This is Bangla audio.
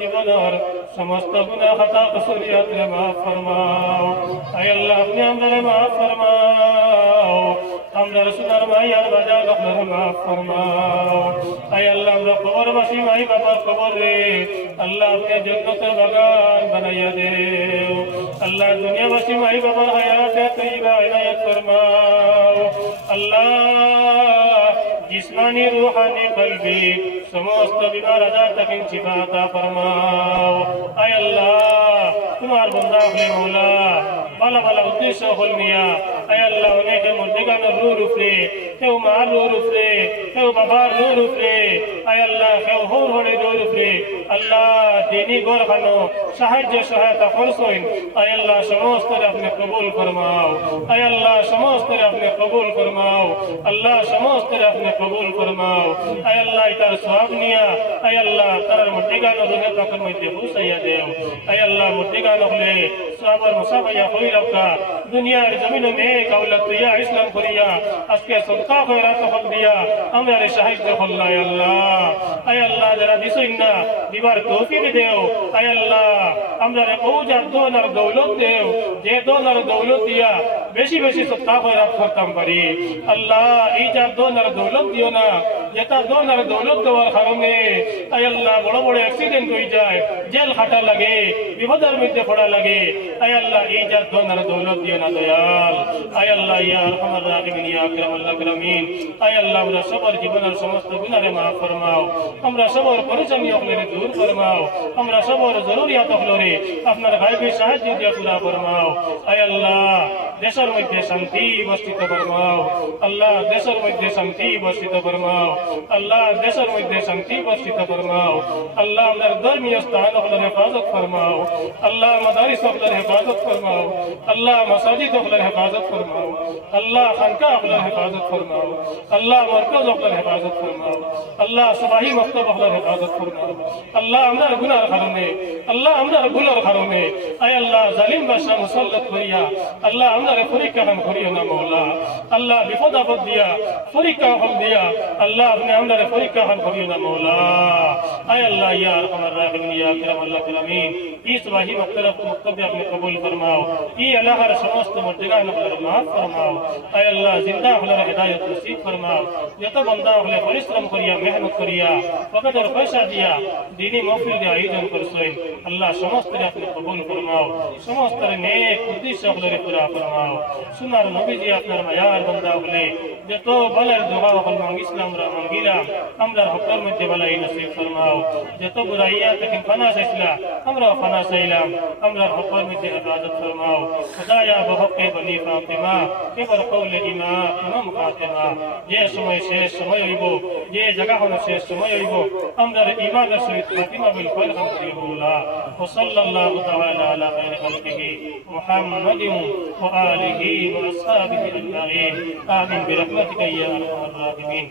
জীবনের সমস্ত গুনাহ খাতা কসুরিয়াতকে মাফ ফরমাও। আয় আল্লাহ আপনি আমাদের মাফ ফরমাও। আমরা সুনার মাইয়ার বাজার আপনার মাফ ফরমাও। আয় আল্লাহ আমরা কবরবাসী মাই বাবার কবর রে আল্লাহ আপনি জান্নাতের বাগান বানাইয়া দেও। আল্লাহ দুনিয়াবাসী মাই বাবার হায়াতে তৈবা ইনায়াত ফরমাও। আল্লাহ जिस्मानी रूहानी कल्बी समस्त बीमार आजार तक शिफा अता फरमाओ। आय अल्लाह तुम्हार बंदा अपने मौला बाला बाला उद्देश्य खोल निया। आय अल्लाह उन्हें के मुर्दिका न रू रुफरे के उमार रू रुफरे के बाबा रू रुफरे। आय अल्लाह के होर होने रू रुफरे अल्लाह दीनी गोर खानो साहाय्य सहायता फरसोइन। आय अल्लाह समस्त अपने कबूल फरमाओ। आय अल्लाह समस्त अपने कबूल फरमाओ। अल्लाह समस्त अपने कबूल फरमाओ। आय अल्लाह इतार सवाब निया। आय अल्लाह तार मुर्दिका न रुहे पाकर में देहु सया देव। आय अल्लाह मुर्दिका न ले सवाबर मुसाफिया कोई रखा दुनिया जमीन में कौलत या इस्लाम करिया আসকে সদকা খয়রাত ফল দিয়া আমারে সাহায্য করলা। আয় আল্লাহ আয় আল্লাহ যারা দিছইন না দিবার তৌফিক দেও। আয় আল্লাহ আমরারে ও যার দোনার দৌলত দেও যে দোনার দৌলত দিয়া বেশি বেশি সদকা খয়রাত করতাম পারি। আল্লাহ এই যার দোনার দৌলত দিও না যেটা দোনার দৌলত দেওয়ার কারণে আয় আল্লাহ বড় বড় অ্যাক্সিডেন্ট হয়ে যায় জেল খাটা লাগে বিপদের মধ্যে পড়া লাগে। আয় আল্লাহ এই যার দোনার দৌলত দিও না দয়াল। আয় আল্লাহ ইয়া আরহামার রাহিমিন ইয়া আকরামাল আকরামিন। আয় আল্লাহ আমরা সবার জীবনের সমস্ত গুনাহে মাফ ফরমাও। আমরা সবার পরিশ্রম আপনারে দূর ফরমাও। আমরা সবার জরুরিয়াত আপনারে আপনার গায়বী সাহায্য দিয়া পুরা ফরমাও। আয় আল্লাহ দেশের মধ্যে শান্তি বর্ষিত ফরমাও। আল্লাহ দেশের মধ্যে শান্তি বর্ষিত ফরমাও। আল্লাহ দেশের মধ্যে শান্তি বর্ষিত ফরমাও। আল্লাহ আমাদের ধর্মীয় স্থান আপনার হেফাজত ফরমাও। আল্লাহ মাদারিস আপনার হেফাজত ফরমাও। আল্লাহ মাসাজিদ আপনার হেফাজত ফরমাও। আল্লাহ খানকা আপনার হেফাজত ফরমাও। আল্লাহ মরকজ আপনার হেফাজত ফরমাও। আল্লাহ সুবাহি মক্তব আপনার হেফাজত ফরমাও। আল্লাহ আমরা গুনার কারণে আল্লাহ আমরা ভুলের কারণে আয় আল্লাহ জালিম বাদশা মুসাল্লাত করিয়া আল্লাহ আমরা পরীক্ষা কাম করিও না মওলা। আল্লাহ বিপদ আপদ দিয়া পরীক্ষা হল দিয়া আল্লাহ আপনি আমরা পরীক্ষা কাম করিও না মওলা। আয় আল্লাহ ইয়া আরহামার রাহিমিন ইয়া আকরামাল আকরামিন। इस वाही मक्तब अपने कबूल फरमाओ। ई अल्लाह हर समस्त मुर्दिगान अपने माफ फरमाओ। आय अल्लाह जिंदा अपने हिदायत नसीब फरमाओ। ये तो बंदा अपने परिश्रम करिया मेहनत करिया वक्त और पैसा दिया दीनी महफिल दे आयोजन करसोय अल्लाह समस्त अपने कबूल फरमाओ। समस्त नेक उद्देश्य अपने पूरा फरमाओ। सुनार नबी जी अपने मायार बंदा अपने जे तो बलर दुआ अपने मांग इस्लाम रा मांगिला हमरा हुक्म में देवलाई नसीब फरमाओ। जे तो बुराइयां तक फना से इस्लाम हमरा फना से इलाम हमरा हुक्म में दे इबादत फरमाओ। खुदाया बहक बनी फातिमा के पर कौल इमाम फातिमा ये समय शेष समय হইবো যে জায়গা হলো শেষ সময় হইবো আমরা ইমানের সহিত ফাতিমা বিল কল হাম করিবুল্লাহ ওয়া সাল্লাল্লাহু তাআলা আলা খায়রি খালকিহি মুহাম্মাদিন ওয়া আলিহি ওয়া আসহাবিহি আজমাইন আমিন বিরহমাতিকা ইয়া আরহামার রাহিমিন।